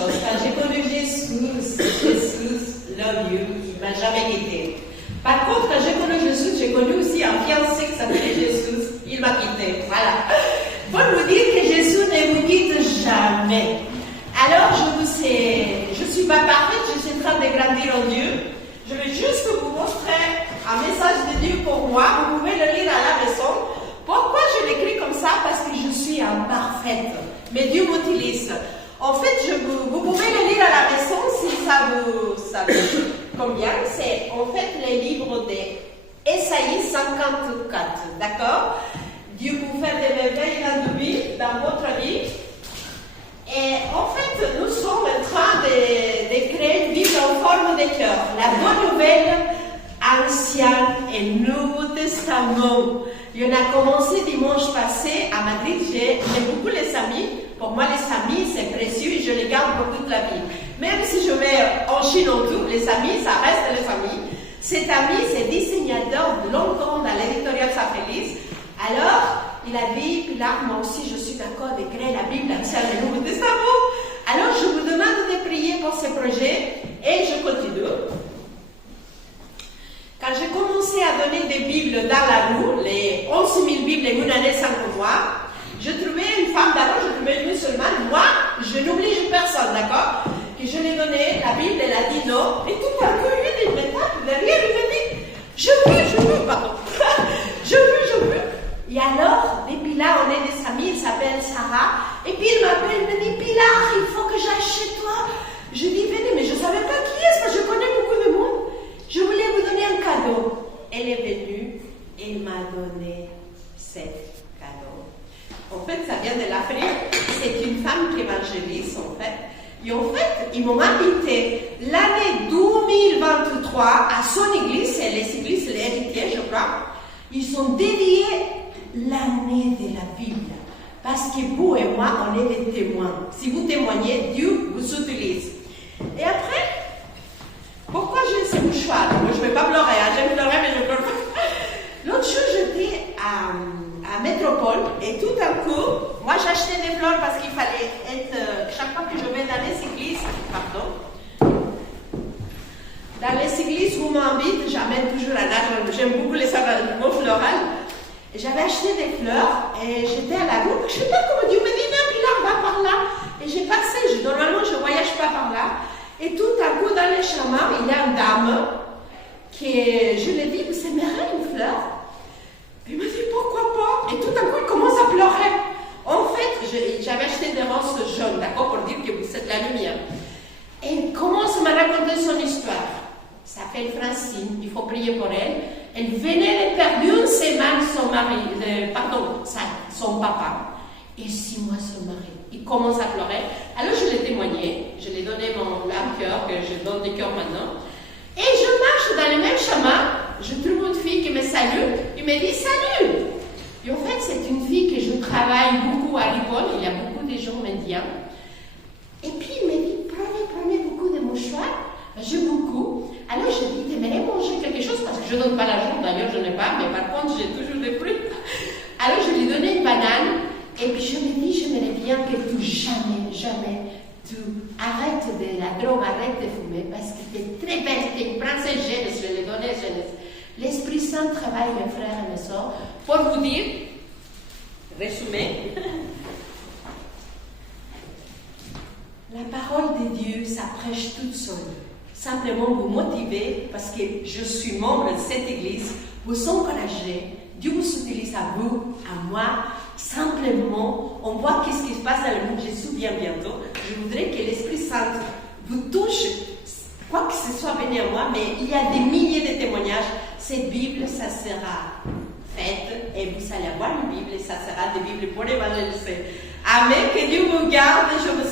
chose. Quand j'ai connu Jésus, love you, il ne m'a jamais quitté. Par contre, quand j'ai connu Jésus, j'ai connu aussi un fiancé qui s'appelait Jésus, il m'a quitté. Voilà. Pour vous dire que Jésus ne vous quitte jamais. Alors, je ne suis pas parfaite, je suis en train de grandir en Dieu. Je vais juste vous montrer un message de Dieu pour moi. Vous pouvez le lire à la maison. Pourquoi je l'écris comme ça? Parce que je suis imparfaite. Mais Dieu m'utilise. En fait, vous pouvez le lire à la maison si ça vous convient. C'est en fait le livre d'Ésaïe 54. D'accord? Dieu vous fait des merveilles de vie dans votre vie. Et en fait, nous sommes en train de créer une Bible en forme de cœur. La bonne nouvelle, Ancien et Nouveau Testament. Il y en a commencé dimanche passé à Madrid. J'aime beaucoup les amis. Pour moi, les amis, c'est précieux et je les garde pour toute la vie. Même si je vais en Chine en tout, les amis, ça reste les amis. Cet ami, c'est diseignateur de longtemps dans l'éditorial Saint-Félix. Alors, il a dit, puis là, moi aussi, je suis d'accord de créer la Bible, l'Ancien et le Nouveau Testament. Alors, je vous demande de prier pour ce projet et je continue. Quand j'ai commencé à donner des Bibles dans la rue, les 11 000 Bibles en une année sans pouvoir, je trouvais une femme, d'abord, je trouvais une musulmane. Moi, je n'oblige personne, d'accord? Que je lui ai donné la Bible, elle a dit non. Et tout à coup, il me tape derrière, il me dit, je veux, pardon. je veux. Et alors, depuis là, on est des amis, il s'appelle Sarah. Et puis il m'appelle, il me dit, Pilar, il faut que j'aille chez toi. Je dis, venez, mais je ne savais pas qui est-ce, parce que je connais beaucoup de monde. Je voulais vous donner un cadeau. Elle est venue, elle m'a donné ce cadeau. En fait, ça vient de l'Afrique. C'est une femme qui évangélise, en fait. Et en fait, ils m'ont invité l'année 2023 à son église, c'est les églises, les héritiers, je crois. Ils ont dédié l'année de la Bible. Parce que vous et moi, on est des témoins. Si vous témoignez, Dieu vous utilise. Et après, pourquoi j'ai ces mouchoirs? Moi, je ne vais pas pleurer, hein. J'aime pleurer, mais je ne pleure pas. L'autre jour, j'étais à Métropole et tout d'un coup, moi j'achetais des fleurs parce qu'il fallait être, chaque fois que je vais dans les églises, dans les églises où on m'invite, j'amène toujours un arbre, j'aime beaucoup les mots floraux. J'avais acheté des fleurs et j'étais à la route, je ne sais pas comment Dieu me dit, viens, Pilar, va par là. Et j'ai passé, normalement je ne voyage pas par là. Et tout à coup, dans les chemins, il y a une dame qui, je lui ai dit, vous aimeriez une fleur? Il m'a dit, pourquoi pas? Et tout à coup, il commence à pleurer. En fait, j'avais acheté des roses jaunes, d'accord, pour dire que vous êtes la lumière. Et il commence à me raconter son histoire. Ça s'appelle Francine, il faut prier pour elle. Elle venait de perdre une semaine son papa. Et 6 mois son mari. Il commence à pleurer. Alors je l'ai témoigné, je lui ai donné mon cœur, que je donne des cœurs maintenant. Et je marche dans le même chemin, je trouve une fille qui me salue, il me dit salut. Et en fait, c'est une fille que je travaille beaucoup à l'école, il y a beaucoup de gens indiens. Et puis il me dit, prenez beaucoup de mouchoirs, j'ai beaucoup. Alors je dis, t'aimerais manger quelque chose, parce que je ne donne pas l'argent, d'ailleurs je n'ai pas, mais par contre j'ai toujours des fruits. Alors je lui ai donné une banane, et puis je me dis, j'aimerais bien que tu jamais, tu arrêtes de la drogue, arrête de fumer, parce que tu es très belle, tu prends ces gènes, je les donne jeunesse. L'Esprit Saint travaille, mes frères et mes sœurs, pour vous dire, résumé, la parole de Dieu, ça prêche toute seule. Simplement vous motiver, parce que je suis membre de cette église, vous encourager, Dieu vous utilise à vous, à moi. Simplement, on voit qu'est-ce qui se passe dans le monde. Jésus vient bientôt. Je voudrais que l'Esprit Saint vous touche, quoi que ce soit venu à moi, mais il y a des milliers de témoignages. Cette Bible, ça sera faite et vous allez avoir une Bible et ça sera des Bibles pour évangéliser. Amen. Que Dieu vous garde et je vous